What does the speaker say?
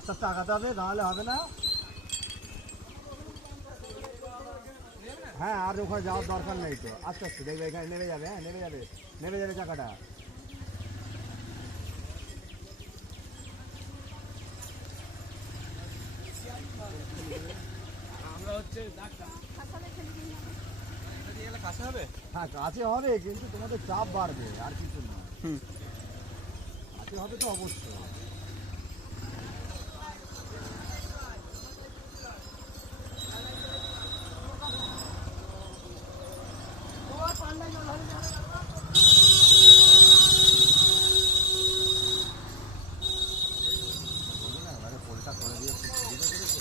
আস্তে আস্তে আগাতে হবে, নাহলে হবে না। হ্যাঁ, আর ওখানে যাওয়ার দরকার নেই তো, আস্তে আস্তে দেখবে এখানে নেমে যাবে। হ্যাঁ, নেমে যাবে চাকাটা। হ্যাঁ, কাছে হবে, কিন্তু তোমাদের চাপ বাড়বে, আর কিছু না। কাছে হবে তো অবশ্যই। পোলটা করে দিয়ে খুব সুবিধা করেছে।